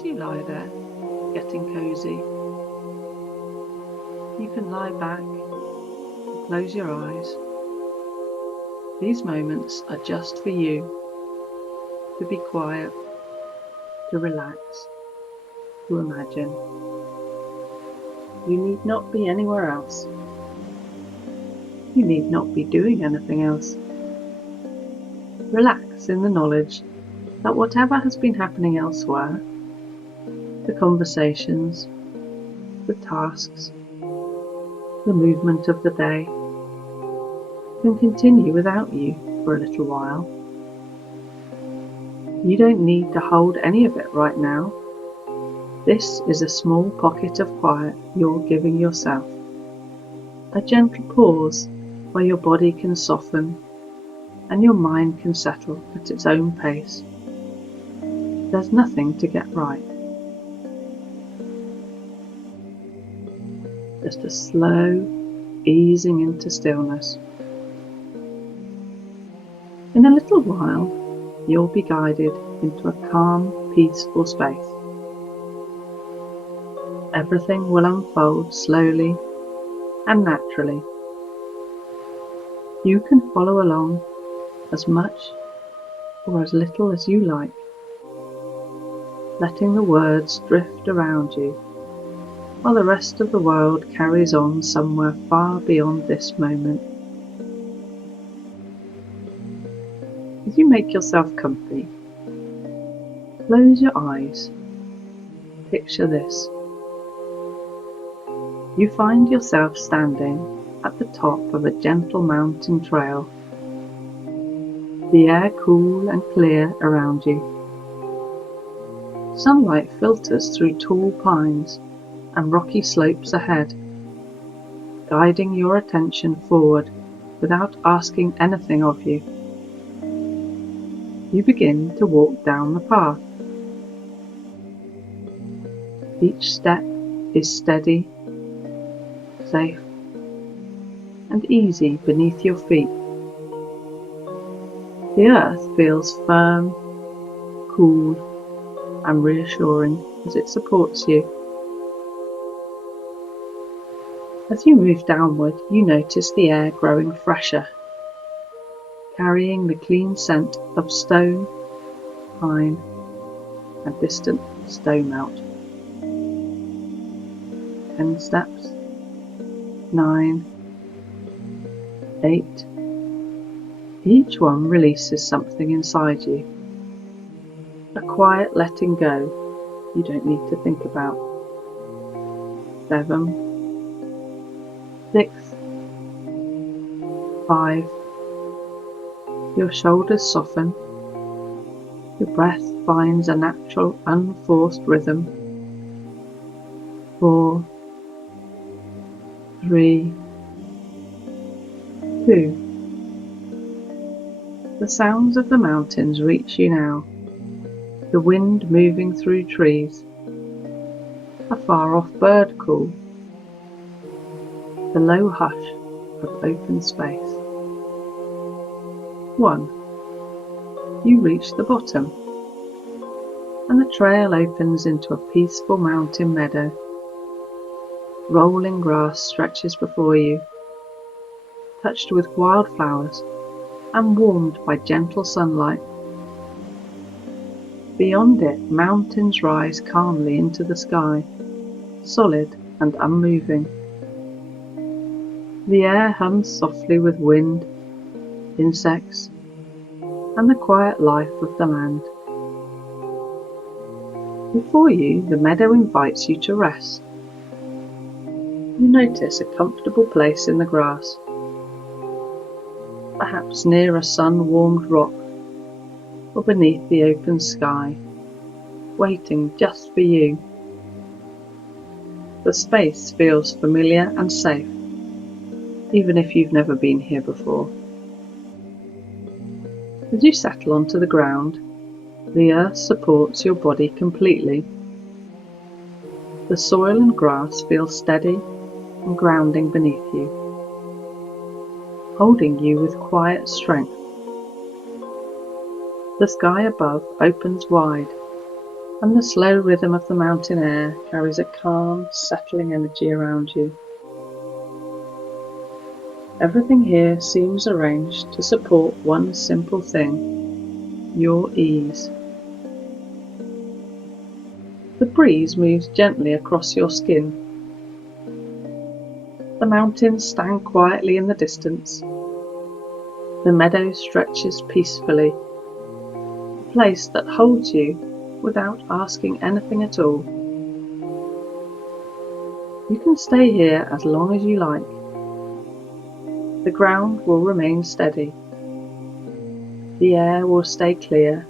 As you lie there, getting cozy, you can lie back and close your eyes. These moments are just for you to be quiet, to relax, to imagine. You need not be anywhere else. You need not be doing anything else. Relax in the knowledge that whatever has been happening elsewhere, the conversations, the tasks, the movement of the day, can continue without you for a little while. You don't need to hold any of it right now. This is a small pocket of quiet you're giving yourself. A gentle pause where your body can soften and your mind can settle at its own pace. There's nothing to get right. Just a slow easing into stillness. In a little while, you'll be guided into a calm, peaceful space. Everything will unfold slowly and naturally. You can follow along as much or as little as you like, letting the words drift around you while the rest of the world carries on somewhere far beyond this moment. As you make yourself comfy, close your eyes. Picture this. You find yourself standing at the top of a gentle mountain trail, the air cool and clear around you. Sunlight filters through tall pines and rocky slopes ahead, guiding your attention forward without asking anything of you. You begin to walk down the path. Each step is steady, safe, and easy beneath your feet. The earth feels firm, cool, and reassuring as it supports you. As you move downward, you notice the air growing fresher, carrying the clean scent of stone, pine, and distant snow melt. 10 steps, 9, 8. Each one releases something inside you. A quiet letting go you don't need to think about. 7, 6, 5. Your shoulders soften. Your breath finds a natural, unforced rhythm. 4, 3, 2. The sounds of the mountains reach you now. The wind moving through trees. A far-off bird call. The low hush of open space. 1. You reach the bottom, and the trail opens into a peaceful mountain meadow. Rolling grass stretches before you, touched with wildflowers and warmed by gentle sunlight. Beyond it, mountains rise calmly into the sky, solid and unmoving. The air hums softly with wind, insects, and the quiet life of the land. Before you, the meadow invites you to rest. You notice a comfortable place in the grass, perhaps near a sun-warmed rock or beneath the open sky, waiting just for you. The space feels familiar and safe, even if you've never been here before. As you settle onto the ground, the earth supports your body completely. The soil and grass feel steady and grounding beneath you, holding you with quiet strength. The sky above opens wide, and the slow rhythm of the mountain air carries a calm, settling energy around you. Everything here seems arranged to support one simple thing: your ease. The breeze moves gently across your skin. The mountains stand quietly in the distance. The meadow stretches peacefully, a place that holds you without asking anything at all. You can stay here as long as you like. The ground will remain steady. The air will stay clear.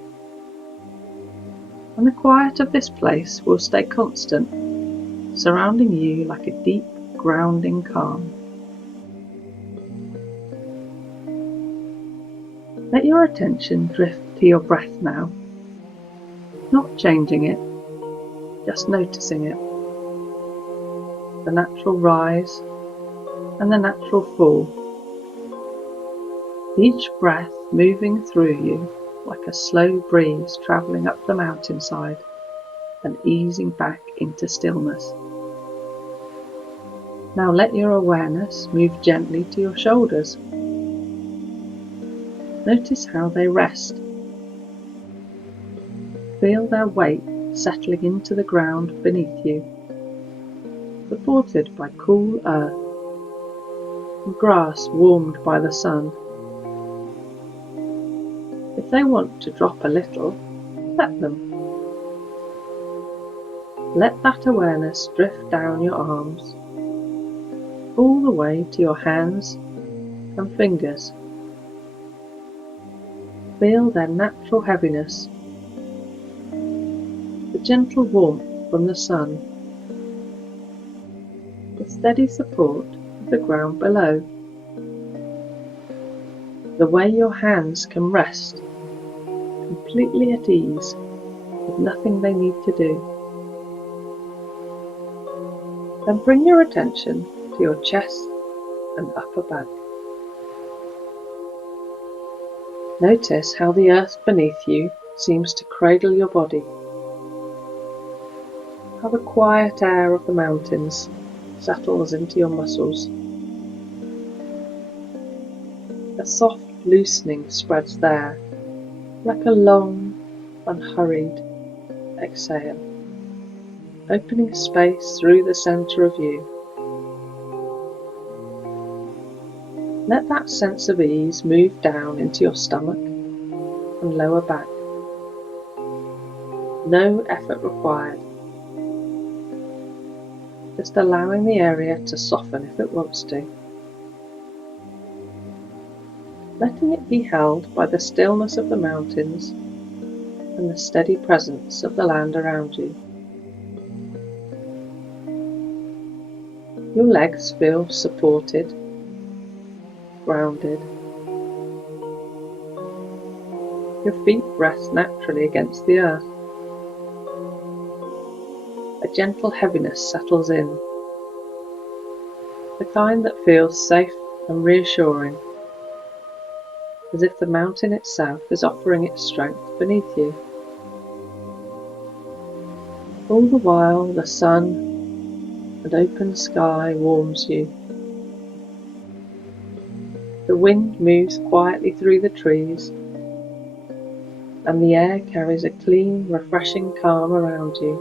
And the quiet of this place will stay constant, surrounding you like a deep, grounding calm. Let your attention drift to your breath now, not changing it, just noticing it. The natural rise and the natural fall. Each breath moving through you like a slow breeze travelling up the mountainside and easing back into stillness. Now let your awareness move gently to your shoulders. Notice how they rest. Feel their weight settling into the ground beneath you, supported by cool earth and grass warmed by the sun. If they want to drop a little, let them. Let that awareness drift down your arms, all the way to your hands and fingers. Feel their natural heaviness, the gentle warmth from the sun, the steady support of the ground below, the way your hands can rest completely at ease with nothing they need to do. Then bring your attention to your chest and upper back. Notice how the earth beneath you seems to cradle your body, how the quiet air of the mountains settles into your muscles. A soft loosening spreads there, like a long, unhurried exhale, opening space through the centre of you. Let that sense of ease move down into your stomach and lower back. No effort required, just allowing the area to soften if it wants to. Letting it be held by the stillness of the mountains and the steady presence of the land around you. Your legs feel supported, grounded. Your feet rest naturally against the earth. A gentle heaviness settles in, the kind that feels safe and reassuring, as if the mountain itself is offering its strength beneath you. All the while the sun and open sky warms you. The wind moves quietly through the trees, and the air carries a clean, refreshing calm around you.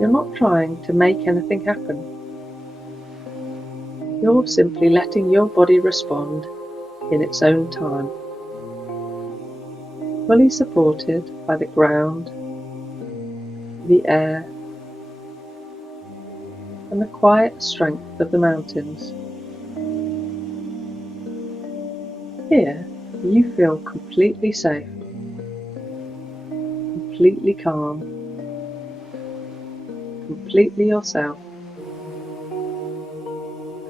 You're not trying to make anything happen. You're simply letting your body respond in its own time, fully supported by the ground, the air, and the quiet strength of the mountains. Here, you feel completely safe, completely calm, completely yourself,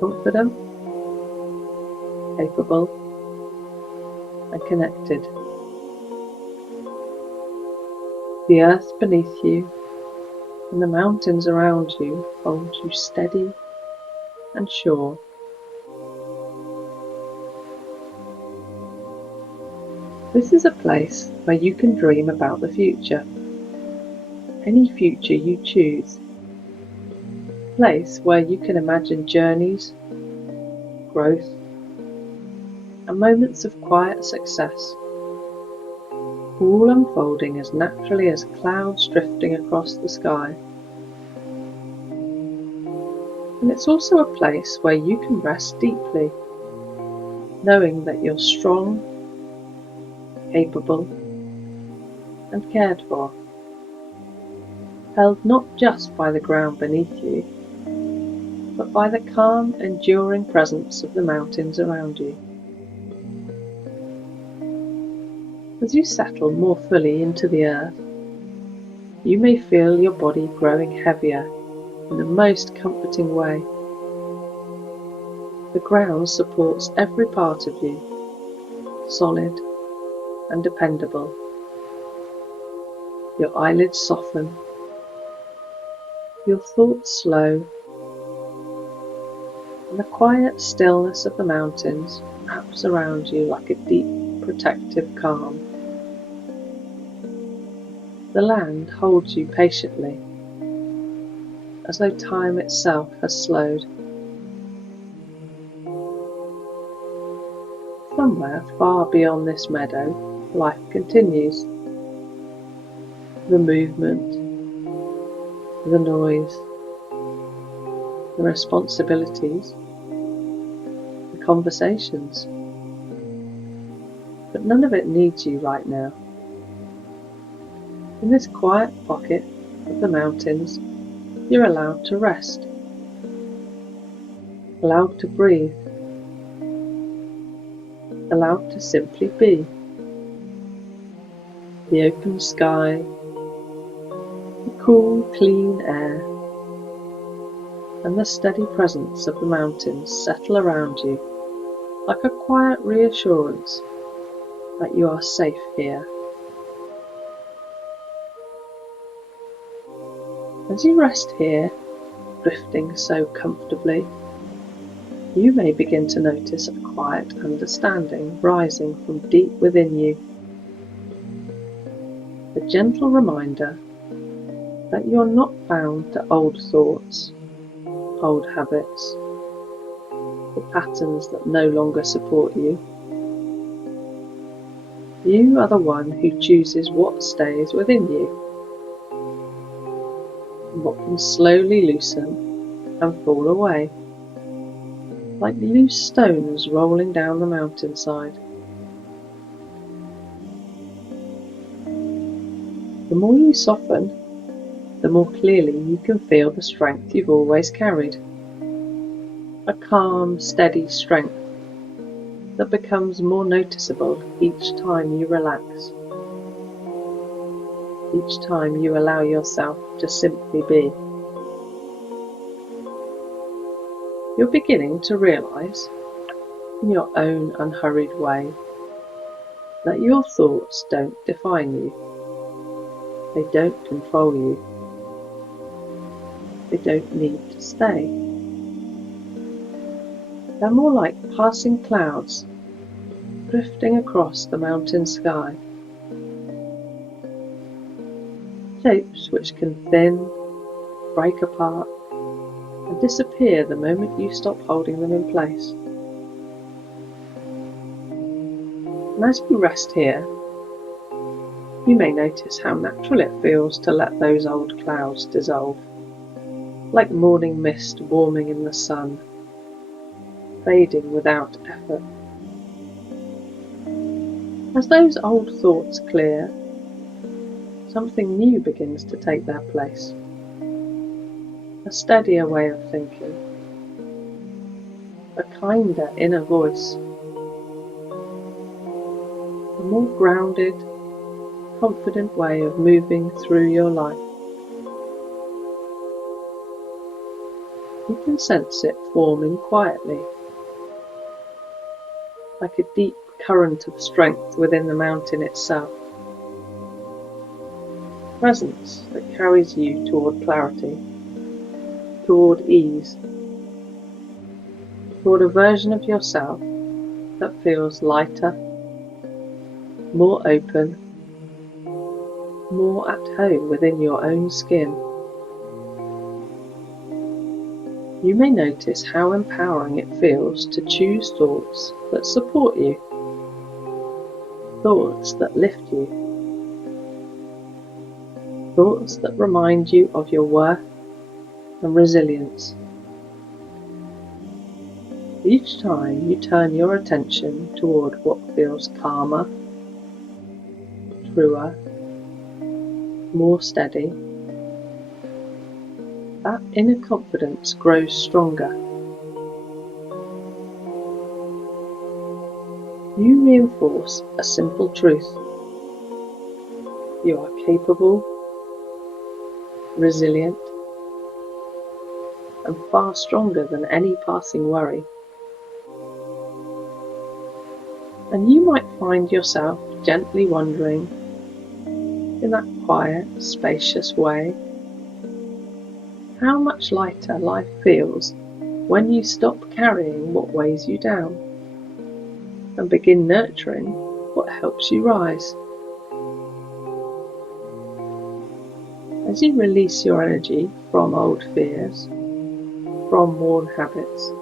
confident, capable, and connected. The earth beneath you and the mountains around you hold you steady and sure. This is a place where you can dream about the future, any future you choose. A place where you can imagine journeys, growth, and moments of quiet success, all unfolding as naturally as clouds drifting across the sky. And it's also a place where you can rest deeply, knowing that you're strong, capable, and cared for, held not just by the ground beneath you, but by the calm, enduring presence of the mountains around you. As you settle more fully into the earth, you may feel your body growing heavier in the most comforting way. The ground supports every part of you, solid and dependable. Your eyelids soften, your thoughts slow, and the quiet stillness of the mountains wraps around you like a deep, protective calm. The land holds you patiently, as though time itself has slowed. Somewhere far beyond this meadow, life continues. The movement, the noise, the responsibilities, the conversations. But none of it needs you right now. In this quiet pocket of the mountains, you're allowed to rest, allowed to breathe, allowed to simply be. The open sky, the cool, clean air, and the steady presence of the mountains settle around you like a quiet reassurance that you are safe here. As you rest here, drifting so comfortably, you may begin to notice a quiet understanding rising from deep within you. A gentle reminder that you're not bound to old thoughts, old habits, or patterns that no longer support you. You are the one who chooses what stays within you, and what can slowly loosen and fall away, like loose stones rolling down the mountainside. The more you soften, the more clearly you can feel the strength you've always carried. A calm, steady strength that becomes more noticeable each time you relax, each time you allow yourself to simply be. You're beginning to realise, in your own unhurried way, that your thoughts don't define you. They don't control you. They don't need to stay. They're more like passing clouds drifting across the mountain sky. Shapes which can thin, break apart, and disappear the moment you stop holding them in place. And as you rest here, you may notice how natural it feels to let those old clouds dissolve, like morning mist warming in the sun, fading without effort. As those old thoughts clear, something new begins to take their place. A steadier way of thinking, a kinder inner voice, a more grounded, confident way of moving through your life. You can sense it forming quietly, like a deep current of strength within the mountain itself. Presence that carries you toward clarity, toward ease, toward a version of yourself that feels lighter, more open, more at home within your own skin. You may notice how empowering it feels to choose thoughts that support you, thoughts that lift you, thoughts that remind you of your worth and resilience. Each time you turn your attention toward what feels calmer, truer, more steady, that inner confidence grows stronger. You reinforce a simple truth. You are capable, resilient, and far stronger than any passing worry. And you might find yourself gently wondering, in that quiet, spacious way, how much lighter life feels when you stop carrying what weighs you down and begin nurturing what helps you rise. As you release your energy from old fears, from worn habits,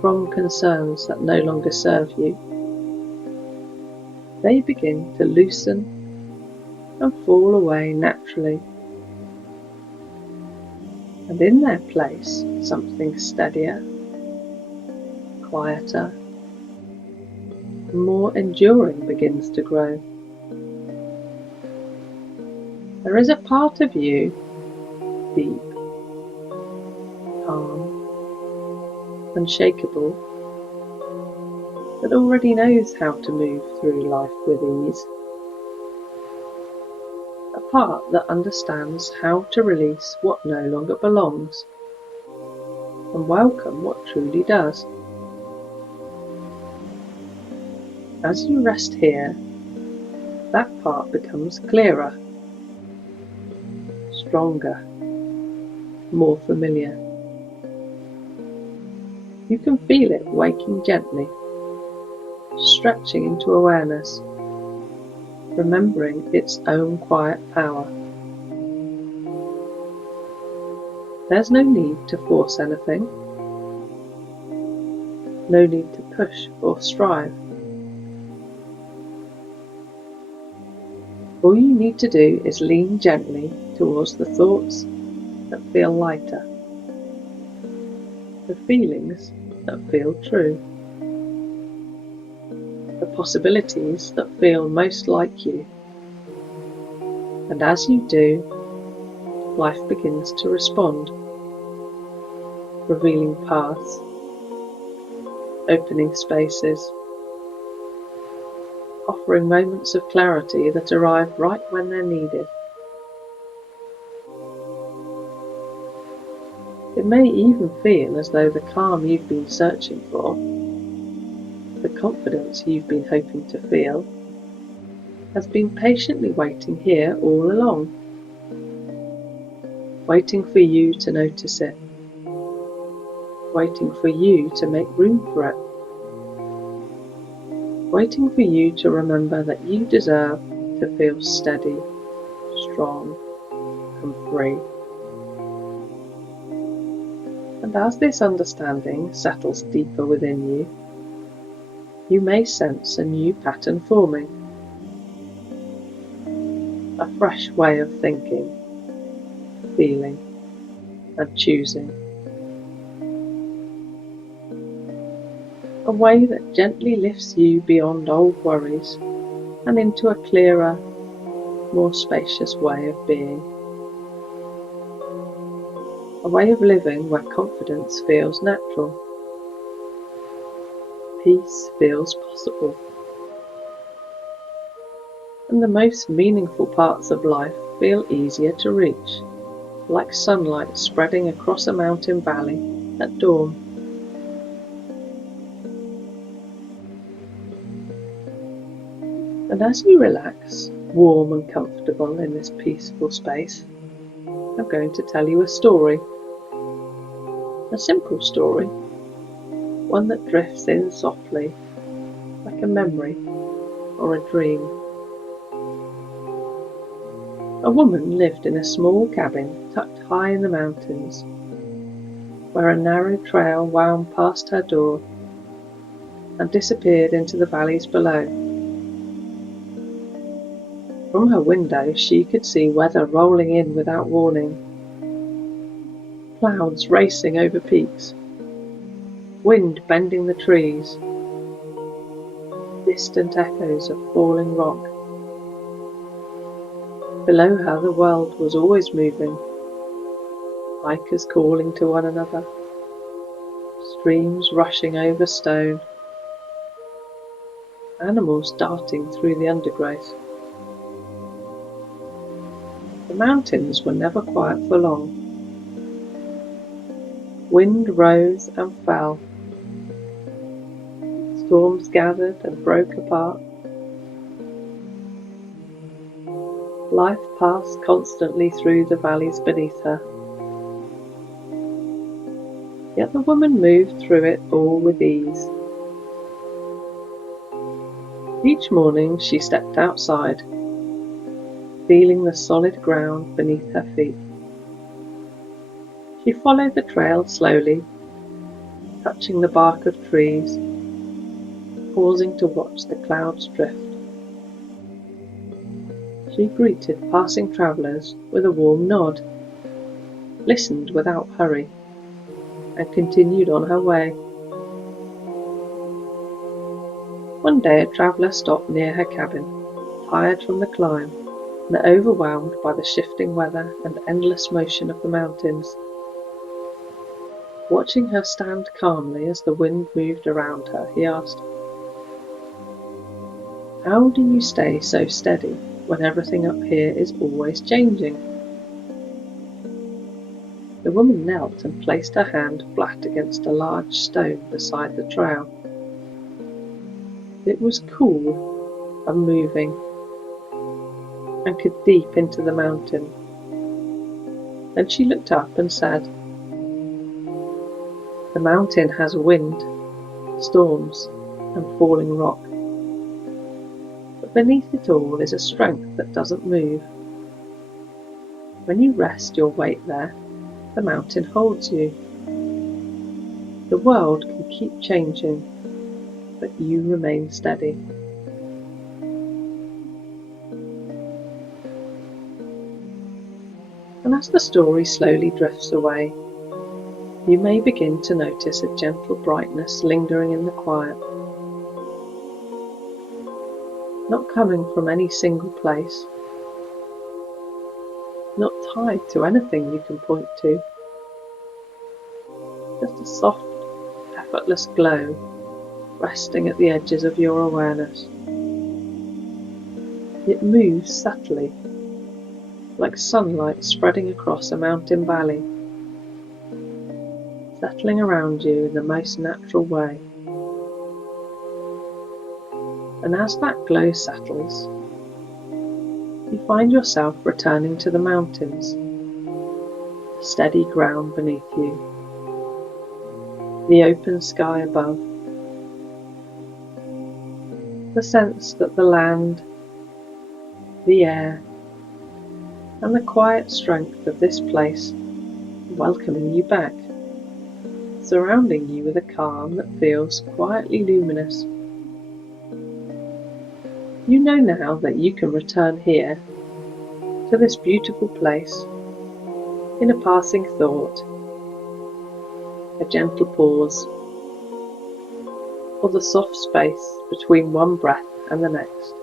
from concerns that no longer serve you, they begin to loosen and fall away naturally. And in their place, something steadier, quieter, and more enduring begins to grow. There is a part of you, deep, calm, unshakable, that already knows how to move through life with ease. A part that understands how to release what no longer belongs and welcome what truly does. As you rest here, that part becomes clearer, stronger, more familiar. You can feel it waking gently, stretching into awareness, remembering its own quiet power. There's no need to force anything, no need to push or strive. All you need to do is lean gently towards the thoughts that feel lighter, the feelings that feel true, the possibilities that feel most like you. And as you do, life begins to respond, revealing paths, opening spaces, offering moments of clarity that arrive right when they're needed. It may even feel as though the calm you've been searching for, the confidence you've been hoping to feel, has been patiently waiting here all along, waiting for you to notice it, waiting for you to make room for it, waiting for you to remember that you deserve to feel steady, strong, and free. And as this understanding settles deeper within you, you may sense a new pattern forming, a fresh way of thinking, feeling, and choosing. A way that gently lifts you beyond old worries and into a clearer, more spacious way of being. A way of living where confidence feels natural, peace feels possible, and the most meaningful parts of life feel easier to reach, like sunlight spreading across a mountain valley at dawn. And as you relax, warm and comfortable in this peaceful space, I'm going to tell you a story. A simple story, one that drifts in softly, like a memory, or a dream. A woman lived in a small cabin tucked high in the mountains, where a narrow trail wound past her door and disappeared into the valleys below. From her window she could see weather rolling in without warning, clouds racing over peaks, wind bending the trees, distant echoes of falling rock. Below her the world was always moving, hikers calling to one another, streams rushing over stone, animals darting through the undergrowth. The mountains were never quiet for long. Wind rose and fell, storms gathered and broke apart. Life passed constantly through the valleys beneath her. Yet the woman moved through it all with ease. Each morning she stepped outside, feeling the solid ground beneath her feet. She followed the trail slowly, touching the bark of trees, pausing to watch the clouds drift. She greeted passing travellers with a warm nod, listened without hurry, and continued on her way. One day a traveller stopped near her cabin, tired from the climb and overwhelmed by the shifting weather and endless motion of the mountains. Watching her stand calmly as the wind moved around her, he asked, "How do you stay so steady when everything up here is always changing?" The woman knelt and placed her hand flat against a large stone beside the trail. It was cool and moving, anchored deep into the mountain. Then she looked up and said, "The mountain has wind, storms, and falling rock. But beneath it all is a strength that doesn't move. When you rest your weight there, the mountain holds you. The world can keep changing, but you remain steady." And as the story slowly drifts away, you may begin to notice a gentle brightness lingering in the quiet, not coming from any single place, not tied to anything you can point to, just a soft, effortless glow resting at the edges of your awareness. It moves subtly, like sunlight spreading across a mountain valley, settling around you in the most natural way. And as that glow settles, you find yourself returning to the mountains, the steady ground beneath you, the open sky above, the sense that the land, the air, and the quiet strength of this place are welcoming you back, surrounding you with a calm that feels quietly luminous. You know now that you can return here, to this beautiful place, in a passing thought, a gentle pause, or the soft space between one breath and the next.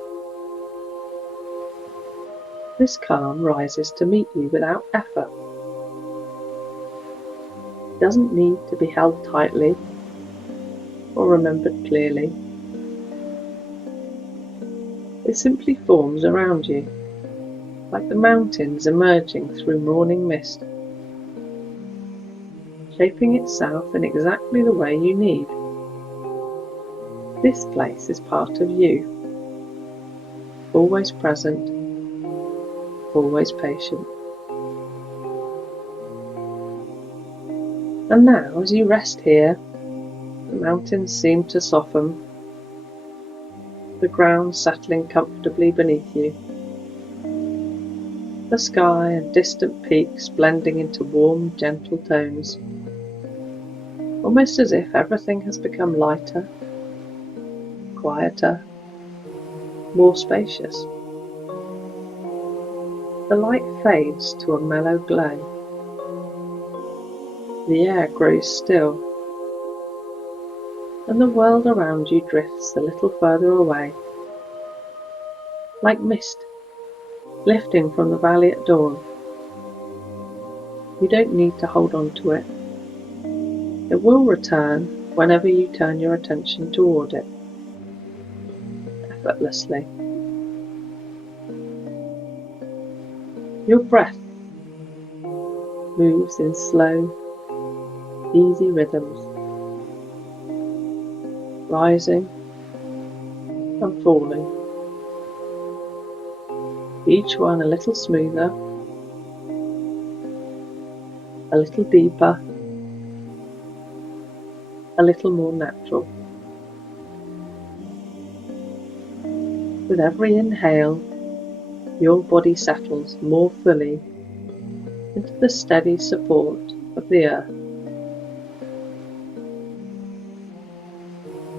This calm rises to meet you without effort. It doesn't need to be held tightly or remembered clearly. It simply forms around you, like the mountains emerging through morning mist, shaping itself in exactly the way you need. This place is part of you, always present, always patient. And now, as you rest here, the mountains seem to soften, the ground settling comfortably beneath you, the sky and distant peaks blending into warm, gentle tones, almost as if everything has become lighter, quieter, more spacious. The light fades to a mellow glow. The air grows still, and the world around you drifts a little further away, like mist lifting from the valley at dawn. You don't need to hold on to it. It will return whenever you turn your attention toward it, effortlessly. Your breath moves in slow, easy rhythms, rising and falling, each one a little smoother, a little deeper, a little more natural. With every inhale, your body settles more fully into the steady support of the earth.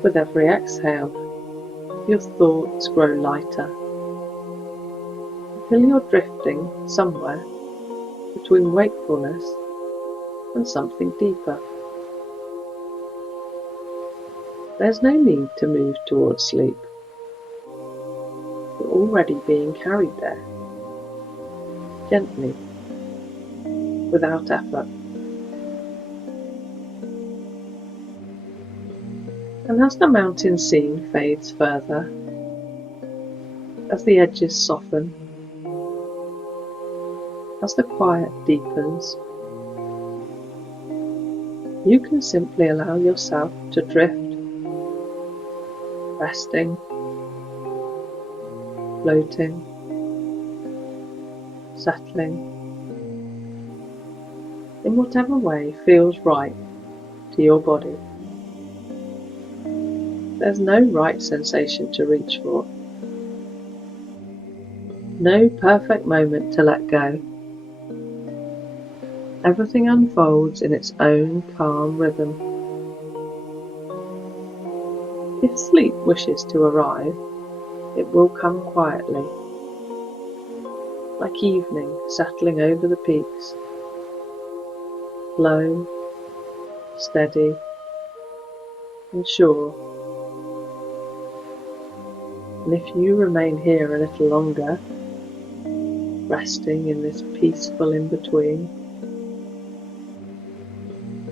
With every exhale, your thoughts grow lighter, until you're drifting somewhere between wakefulness and something deeper. There's no need to move towards sleep. You're already being carried there, gently, without effort. And as the mountain scene fades further, as the edges soften, as the quiet deepens, you can simply allow yourself to drift, resting, floating, settling, in whatever way feels right to your body. There's no right sensation to reach for, no perfect moment to let go. Everything unfolds in its own calm rhythm. If sleep wishes to arrive, it will come quietly, like evening settling over the peaks, slow, steady, and sure. And if you remain here a little longer, resting in this peaceful in-between,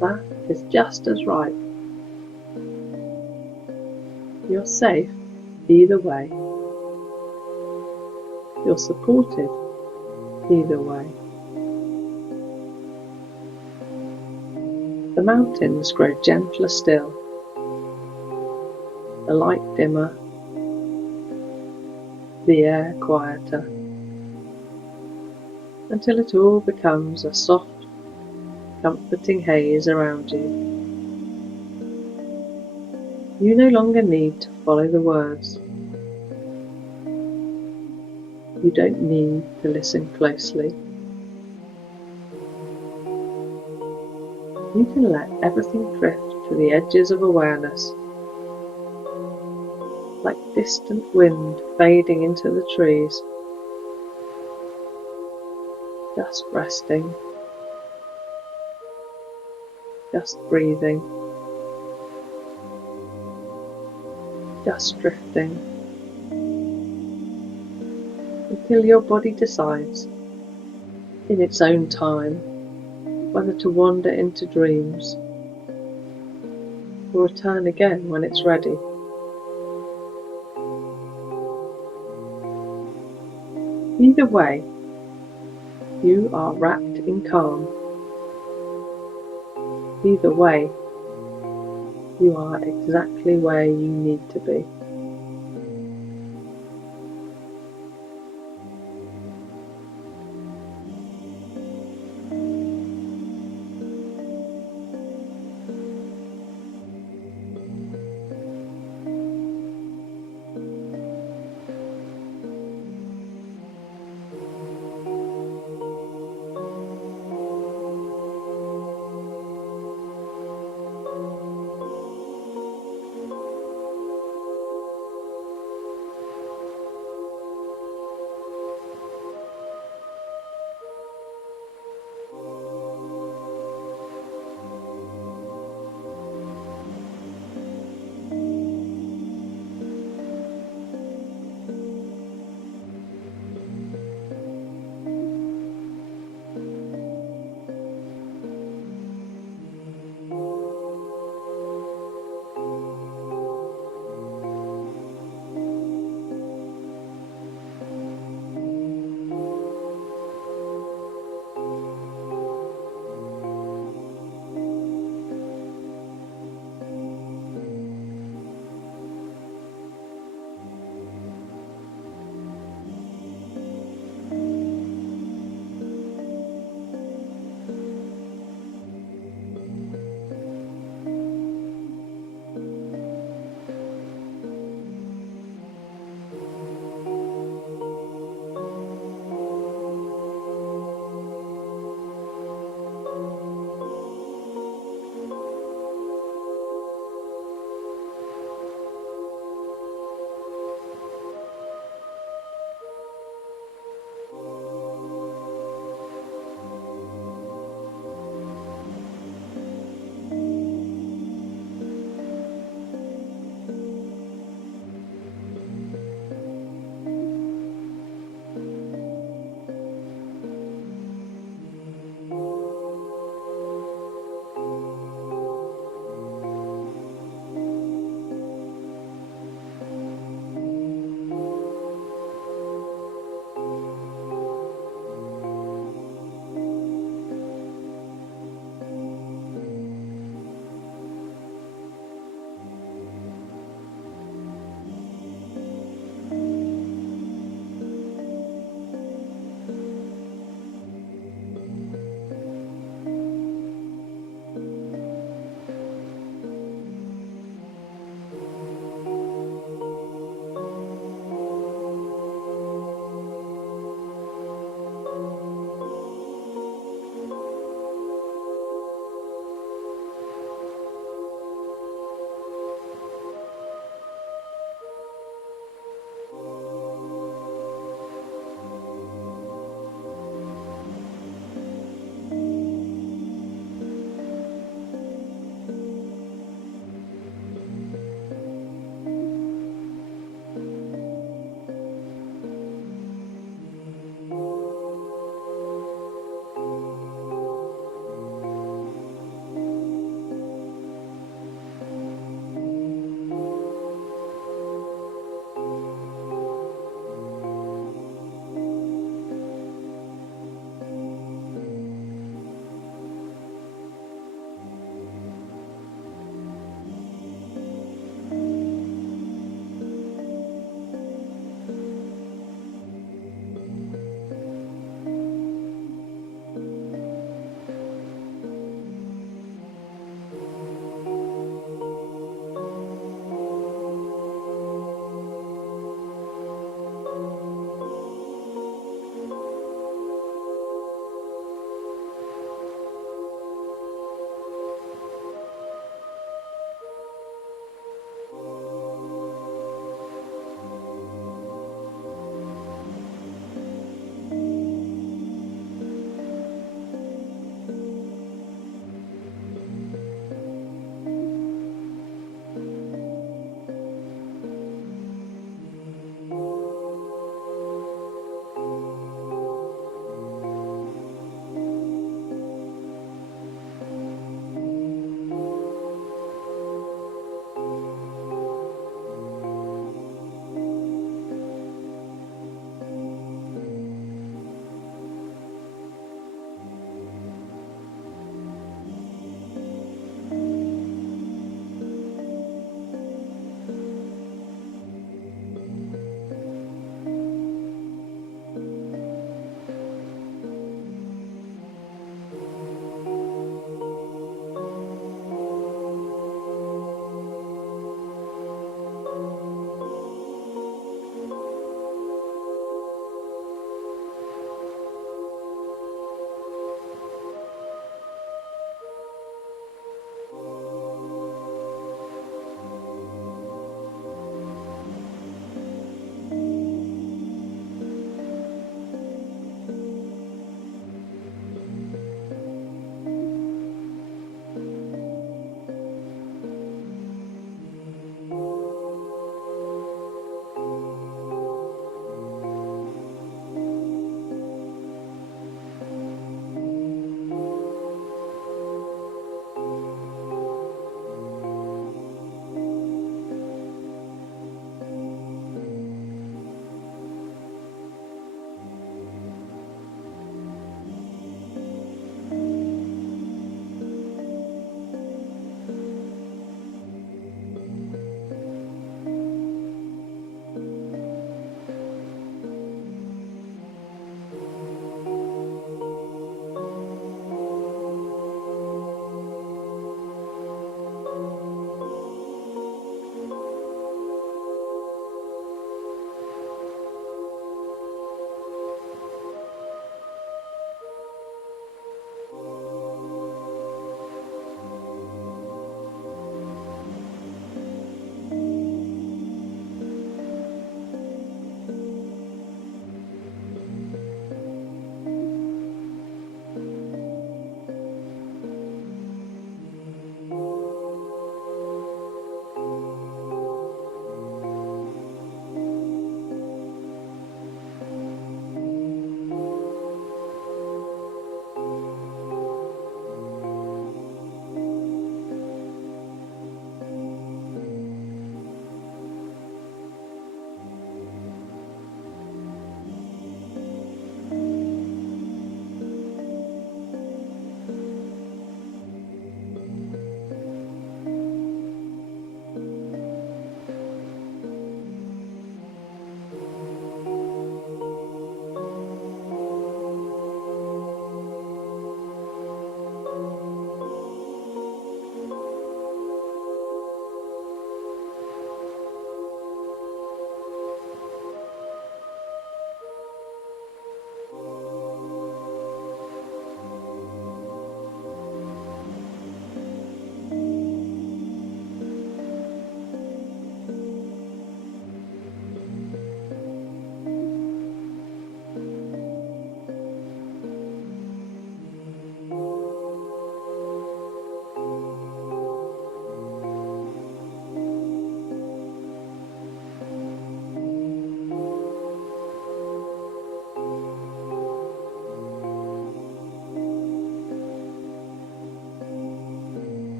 that is just as right. You're safe either way. You're supported either way. The mountains grow gentler still, the light dimmer, the air quieter, until it all becomes a soft, comforting haze around you. You no longer need to follow the words. You don't need to listen closely. You can let everything drift to the edges of awareness, like distant wind fading into the trees, just resting, just breathing, just drifting, until your body decides, in its own time, whether to wander into dreams or return again when it's ready. Either way, you are wrapped in calm. Either way, you are exactly where you need to be.